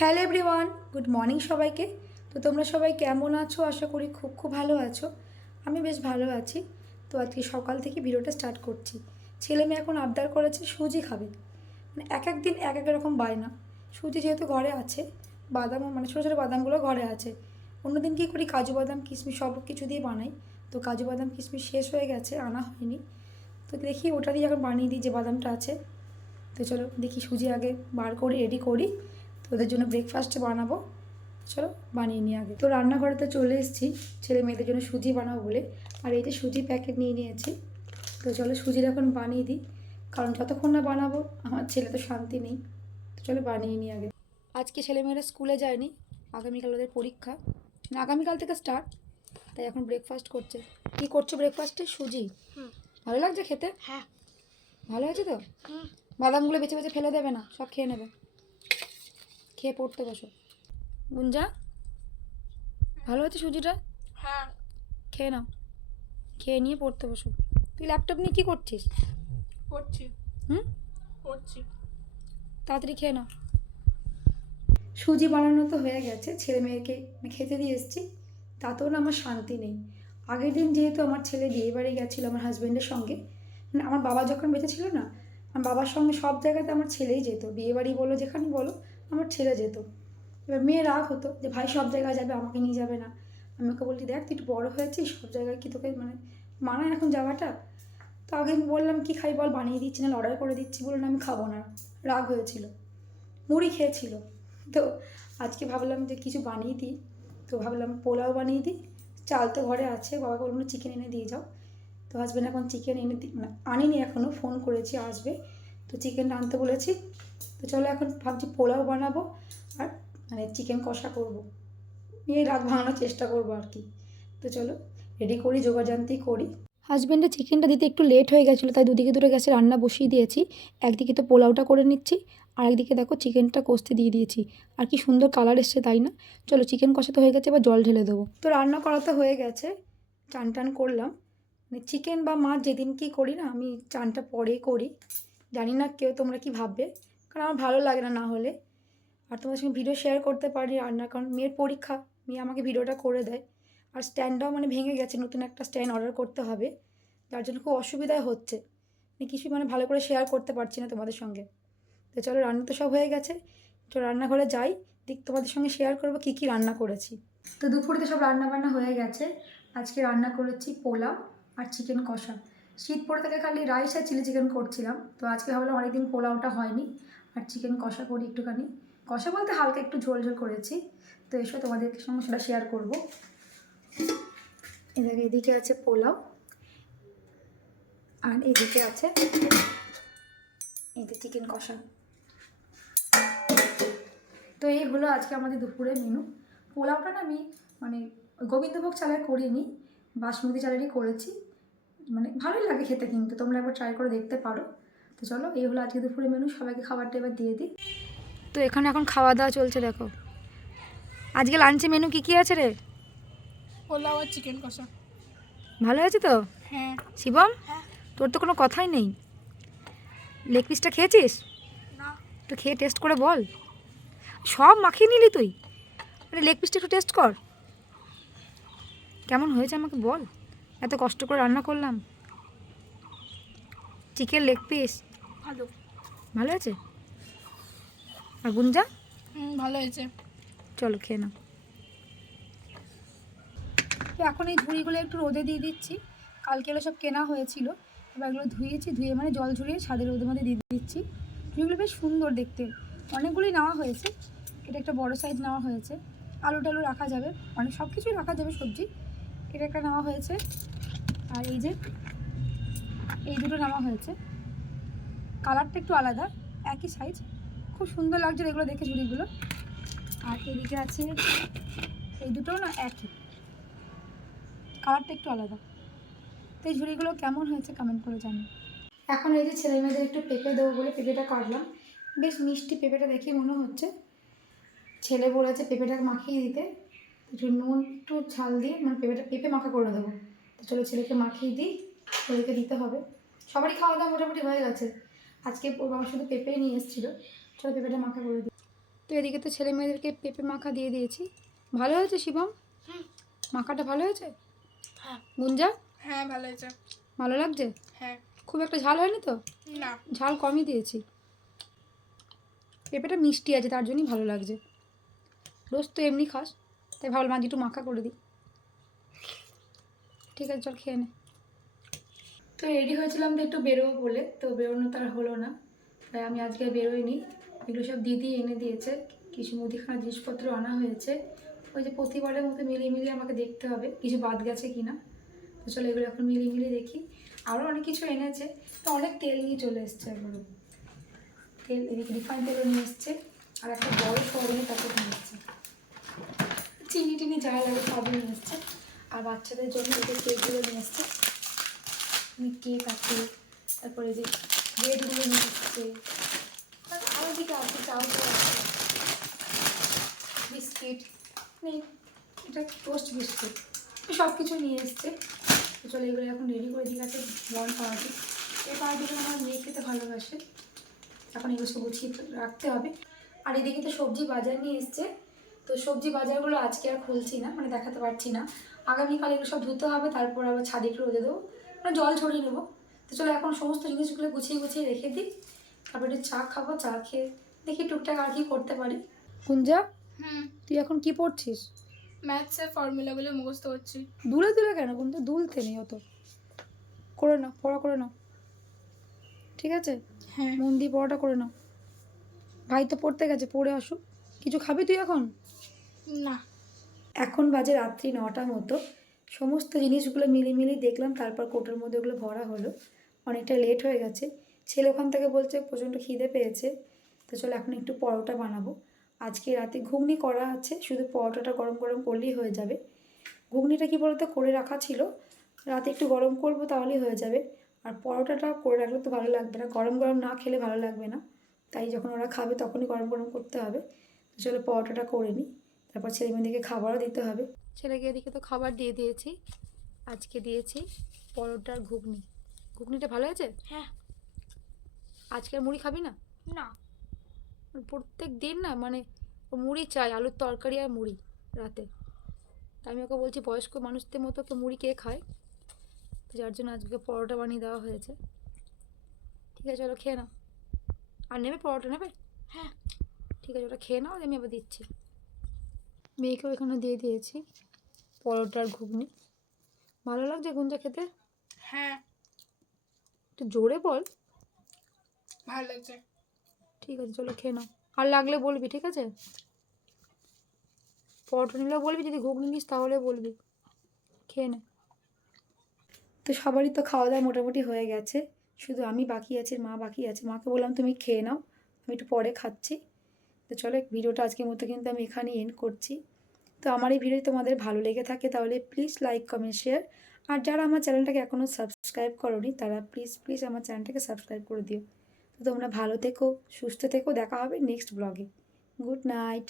Hello everyone, good morning সবাইকে। তো তোমরা সবাই কেমন আছো? আশা করি খুব খুব ভালো আছো। আমি বেশ ভালো আছি। তো আজকে সকাল থেকে ভিডিওটা স্টার্ট করছি। ছেলে মেয়ে এখন আবদার করেছে সুজি খাবে, মানে এক এক দিন এক এক রকম বায়না। সুজি যেহেতু ঘরে আছে, বাদামও মানে ছোটো ছোটো বাদামগুলো ঘরে আছে। অন্যদিন কী করি, কাজু বাদাম কিশমিশ সব কিছু দিয়ে বানাই। তো কাজু বাদাম কিশমিশ শেষ হয়ে গেছে, আনা হয়নি। তো দেখি ওটা দিয়ে এখন বানিয়ে দিই যে বাদামটা আছে। তো চলো দেখি সুজি আগে বার করে রেডি করি। তো ওদের জন্য ব্রেকফাস্ট বানাবো, চলো বানিয়ে নিই আগে। তো রান্নাঘরেতে চলে এসেছি ছেলে মেয়েদের জন্য সুজি বানাবো বলে। আর এই যে সুজি প্যাকেট নিয়ে নিয়েছি। তো চলো সুজির এখন বানিয়ে দিই, কারণ যতক্ষণ না বানাবো আমার ছেলে তো শান্তি নেই। তো চলো বানিয়ে নিই আগে। আজকে ছেলেমেয়েরা স্কুলে যায়নি, আগামীকাল ওদের পরীক্ষা, মানে আগামীকাল থেকে স্টার্ট। তাই এখন ব্রেকফাস্ট করছে। কি করছো ব্রেকফাস্টে? সুজি। ভালো লাগছে খেতে? হ্যাঁ, ভালো হয়েছে তো? বাদামগুলো বেছে বেছে ফেলে দেবে না, সব খেয়ে নেবে। খেয়ে পড়তে বসো। গুঞ্জা, ভালো হয়েছে সুজিটা? হ্যাঁ, খেয়ে নাও, খেয়ে নিয়ে পড়তে বসো। তুই ল্যাপটপ নিয়ে কী করছিস? পড়ছি হুম, পড়ছি। তাড়াতাড়ি খেয়ে নাও। সুজি বানানো তো হয়ে গেছে, ছেলে মেয়েকে খেতে দিয়ে এসেছি। তাতেও না আমার শান্তি নেই। আগের দিন যেহেতু আমার ছেলে বিয়ে বাড়ি গেছিলো আমার হাজব্যান্ডের সঙ্গে, মানে আমার বাবা যখন বেঁচে ছিল না, আমার বাবার সঙ্গে সব জায়গাতে আমার ছেলেই যেত। বিয়ে বাড়ি বলো যেখানে বলো, আমার ছেলে যেত। এবার মেয়ে রাগ হতো যে ভাই সব জায়গায় যাবে, আমাকে নিয়ে যাবে না। আমি ওকে বলছি, দেখ তুই একটু বড়ো হয়েছিস, সব জায়গায় কি তোকে মানে মানায় এখন যাওয়াটা? তো আগে আমি বললাম কি খাই বল, বানিয়ে দিচ্ছি না অর্ডার করে দিচ্ছি, বলুন আমি খাবো না। রাগ হয়েছিল, মুড়ি খেয়েছিল। তো আজকে ভাবলাম যে কিছু বানিয়ে দিই। তো ভাবলাম পোলাও বানিয়ে দিই। চাল তো ঘরে আছে, বাবাকে বললাম চিকেন এনে দিয়ে যাও। তো হাজব্যান্ড এখন চিকেন এনে মানে আনিনি এখনও, ফোন করেছি আসবে। তো চিকেনটা আনতে বলেছি। তো চলো এখন ভাবছি পোলাও বানাবো আর মানে চিকেন কষা করবো, নিয়ে রাগ ভাঙানোর চেষ্টা করবো আর কি। তো চলো রেডি করি, জোগাড়জান্তি করি। হাজব্যান্ডের চিকেনটা দিতে একটু লেট হয়ে গেছিলো, তাই দুদিকে দুটো গ্যাসে রান্না বসিয়ে দিয়েছি। একদিকে তো পোলাওটা করে নিচ্ছি, আর একদিকে দেখো চিকেনটা কষতে দিয়ে দিয়েছি। আর কি সুন্দর কালার এসছে তাই না? চলো চিকেন কষা তো হয়ে গেছে, এবার জল ঢেলে দেবো। তো রান্না করা তো হয়ে গেছে, চান টান করলাম। মানে চিকেন বা মাছ যেদিন কি করি না, আমি চানটা পরে করি। জানি না কেউ তোমরা কি ভাববে, কারণ আমার ভালো লাগে না না হলে। আর তোমাদের সঙ্গে ভিডিও শেয়ার করতে পারি রান্নার, কারণ মেয়ের পরীক্ষা, মেয়ে আমাকে ভিডিওটা করে দেয়। আর স্ট্যান্ডটাও মানে ভেঙে গেছে, নতুন একটা স্ট্যান্ড অর্ডার করতে হবে, যার জন্য খুব অসুবিধায় হচ্ছে। আমি কিছু মানে ভালো করে শেয়ার করতে পারছি না তোমাদের সঙ্গে। তো চলো রান্না তো সব হয়ে গেছে, তো রান্নাঘরে যাই, দিক তোমাদের সঙ্গে শেয়ার করবো কী কী রান্না করেছি। তো দুপুরে তো সব রান্না বান্না হয়ে গেছে। আজকে রান্না করেছি পোলাও আর চিকেন কষা। শীত পড়ে থেকে খালি রাইস আর চিলি চিকেন করছিলাম, তো আজকে ভাবলাম অনেকদিন পোলাওটা হয়নি, আর চিকেন কষা করি একটুখানি। কষা বলতে হালকা একটু ঝোল ঝোল করেছি। তো এসো তোমাদের সঙ্গে সেটা শেয়ার করবো। এদিকে আছে পোলাও, আর এদিকে আছে এই যে চিকেন কষা। তো এই হলো আজকে আমাদের দুপুরের মেনু। পোলাওটা না আমি মানে গোবিন্দভোগ চালের করিনি, বাসমতি চালেরই করেছি। মানে ভালোই লাগে খেতে, কিন্তু তোমরা একবার ট্রাই করে দেখতে পারো। তো চলো এই হলো আজকে দুপুরের মেনু, সবাইকে খাবারটা এবার দিয়ে দিই। তো এখানে এখন খাওয়া দাওয়া চলছে, দেখো আজকে লাঞ্চে মেনু কী কী আছে রে? পোলাও আর চিকেন কষা। ভালো হয়েছে তো? হ্যাঁ। শিবম, হ্যাঁ। তোর তো কোনো কথাই নেই। লেগ পিসটা খেয়েছিস? না। একটু খেয়ে টেস্ট করে বল। সব মাখিয়ে নিলি তুই? আরে লেগ পিসটা একটু টেস্ট কর, কেমন হয়েছে আমাকে বল। এত কষ্ট করে রান্না করলাম, চিকেন লেগ পিস। ভালো। ভালো আছে? আর গুঞ্জা? ভালো হয়েছে। চলো খেয়ে নাও। তো এখন এই ঝুড়িগুলো একটু রোদে দিয়ে দিচ্ছি। কালকে এগুলো সব কেনা হয়েছিল, এবার এগুলো ধুয়েছি, ধুয়ে মানে জল ঝরিয়ে ছাদের রোদের মধ্যে দিয়ে দিচ্ছি। ঝুড়িগুলো বেশ সুন্দর দেখতে, অনেকগুলোই নেওয়া হয়েছে। এটা একটা বড় সাইজ নেওয়া হয়েছে, আলু টালু রাখা যাবে, অনেক সব কিছুই রাখা যাবে সবজি। এটা একটা নেওয়া হয়েছে, আর এই যে এই দুটো নেওয়া হয়েছে। কালারটা একটু আলাদা, একই সাইজ, খুব সুন্দর লাগছে এগুলো দেখে ঝুড়িগুলো। আর এদিকে আছে এই দুটোও না একই, কালারটা একটু আলাদা। তো এই ঝুড়িগুলো কেমন হয়েছে কমেন্ট করে জানি। এখন এই যে ছেলে মেয়েদের একটু পেঁপে দেবো বলে পেঁপেটা কাটলাম, বেশ মিষ্টি পেঁপেটা দেখে মনে হচ্ছে। ছেলে বলেছে পেঁপেটা মাখিয়ে দিতে, একটু নুন একটু ঝাল দিয়ে মানে পেঁপে মাখা করে দেবো। তো চলো ছেলেকে মাখিয়ে দিই, ছেলেকে দিতে হবে। সবারই খাওয়া দাওয়া মোটামুটি হয়ে গেছে। আজকে ওর বাবা শুধু পেঁপেই নিয়ে এসেছিলো, চলো পেঁপেটা মাখা করে দিই। তো এদিকে তো ছেলে মেয়েদেরকে পেঁপে মাখা দিয়ে দিয়েছি। ভালো হয়েছে শিবম? মাখাটা ভালো হয়েছে? হ্যাঁ। গুঞ্জা হ্যাঁ ভালো হয়েছে। ভালো লাগছে? হ্যাঁ। খুব একটা ঝাল হয়নি তো? না। ঝাল কমই দিয়েছি। পেঁপেটা মিষ্টি আছে, তার জন্যই ভালো লাগছে। রোজ তো এমনি খাস, তাই ভাবলাম আজ একটু মাখা করে দিই। ঠিক আছে, চল খেয়ে নে। তো রেডি হয়েছিলাম তো একটু বেরোবো বলে, তো বেরোনো তার হলো না, তাই আমি আজকে বেরোইনি। এগুলো সব দিদি এনে দিয়েছে, কিছু মুদিখানা জিনিসপত্র আনা হয়েছে। ওই যে প্রতিবারের মতো মিলিয়ে মিলিয়ে আমাকে দেখতে হবে কিছু বাদ গেছে কিনা। তো চলো এগুলো এখন মিলিয়ে মিলিয়ে দেখি। আরও অনেক কিছু এনেছে, তো অনেক তেল নিয়ে চলে এসছে এগুলো। তেল এদিকে রিফাইন তেলও নিয়ে এসছে, আর একটা বড় সরবনি প্যাকেট নিয়ে এসছে। চিনি টিনি যা লাগে সবই নিয়ে এসছে। আর বাচ্চাদের জন্য এই যে কেকগুলো নিয়ে এসছে, কেক আছে, তারপরে যে ব্রেডগুলো নিয়ে এসছে, আরও দিকে আছে চাউল আছে, বিস্কিট নেই, এটা টোস্ট বিস্কুট, সব কিছু নিয়ে এসছে। তো চলো এগুলো এখন রেডি করে দিয়ে গেছে বন পাউরুটি। এই পাউরুটিগুলো আমার মেয়ে খেতে ভালোবাসে, এখন এগুলো সব গুছিয়ে রাখতে হবে। আর এদিকে তো সবজি বাজার নিয়ে এসছে, তো সবজি বাজারগুলো আজকে আর খুলছি না, মানে দেখাতে পারছি না। আগামীকাল এগুলো সব ধুতে হবে, তারপর আবার ছাদে একটু রোদে দেবো, মানে জল ছড়িয়ে নেবো। তো চলো এখন সমস্ত জিনিসগুলো গুছিয়ে গুছিয়ে রেখে দিই, তারপর একটু চা খাবো, চা খেয়ে দেখি টুকটাক আর কি করতে পারি। কুঞ্জা, তুই এখন কি পড়ছিস? ম্যাথসের ফর্মুলাগুলো মুখস্থ করছি। দুলে দুলে কেন কুঞ্জা? দুলতে নেই অত, করে নাও, পড়া করে নাও, ঠিক আছে? হ্যাঁ। মন দিয়ে পড়াটা করে নাও। ভাই তো পড়তে গেছে, পড়ে আসুক। কিছু খাবি তুই এখন? না। এখন বাজে রাত্রি 9টা মতো। সমস্ত জিনিসগুলো মিলিয়ে দেখলাম, তারপর কোটোর মধ্যে ওগুলো ভরা হলো। অনেকটা লেট হয়ে গেছে। ছেলে ওখান থেকে বলছে প্রচণ্ড খিদে পেয়েছে, তো চলো এখন একটু পরোটা বানাবো। আজকে রাতে ঘুগনি করা আছে, শুধু পরোটাটা গরম গরম করলেই হয়ে যাবে। ঘুগনিটা কী বলতো করে রাখা ছিল, রাতে একটু গরম করব তাহলেই হয়ে যাবে। আর পরোটাটা করে রাখলে তো ভালো লাগবে না, গরম গরম না খেলে ভালো লাগবে না, তাই যখন ওরা খাবে তখনই গরম গরম করতে হবে। তো চলো পরোটাটা করে নিই, তারপর ছেলে মেয়েদেরকে খাবারও দিতে হবে। ছেলেকে এদিকে তো খাবার দিয়ে দিয়েছি, আজকে দিয়েছি পরোটার ঘুগনি। ঘুগনিটা ভালো হয়েছে? হ্যাঁ। আজকে আর মুড়ি খাবি না? না। প্রত্যেক দিন না, মানে ও মুড়ি চাই, আলুর তরকারি আর মুড়ি রাতে। তাই আমি ওকে বলছি বয়স্ক মানুষদের মতো তো মুড়ি কে খায়, তো যার জন্য আজকে পরোটা বানিয়ে দেওয়া হয়েছে। ঠিক আছে চলো খেয়ে নাও। আর নেবে পরোটা নেবে? হ্যাঁ। ঠিক আছে, ওটা খেয়ে নাও, আমি আবার দিচ্ছি। মেয়েকেও এখানে দিয়ে দিয়েছি পরোটার ঘুগনি। ভালো লাগছে গুঞ্জা খেতে? হ্যাঁ একটু জোরে বল। ভালো লাগছে। ঠিক আছে চলো খেয়ে নাও, আর লাগলে বলবি, ঠিক আছে? পরোটা নিলেও বলবি, যদি ঘুগনি নিস তাহলে বলবি। খেয়ে নে। তো সবারই তো খাওয়া দাওয়া মোটামুটি হয়ে গেছে, শুধু আমি বাকি আছি, মা বাকি আছে। মাকে বললাম তুমি খেয়ে নাও, আমি একটু পরে খাচ্ছি। তো চলো ভিডিওটা আজকের মতো কিন্তু আমি এখানেই এন্ড করছি। তো আমার এই ভিডিও তোমাদের ভালো লেগে থাকে তাহলে প্লিজ লাইক কমেন্ট শেয়ার, আর যারা আমার চ্যানেলটাকে এখনও সাবস্ক্রাইব করোনি তারা প্লিজ প্লিজ আমার চ্যানেলটাকে সাবস্ক্রাইব করে দিও। তো তোমরা ভালো থেকো, সুস্থ থেকো, দেখা হবে নেক্সট ব্লগে। Good night.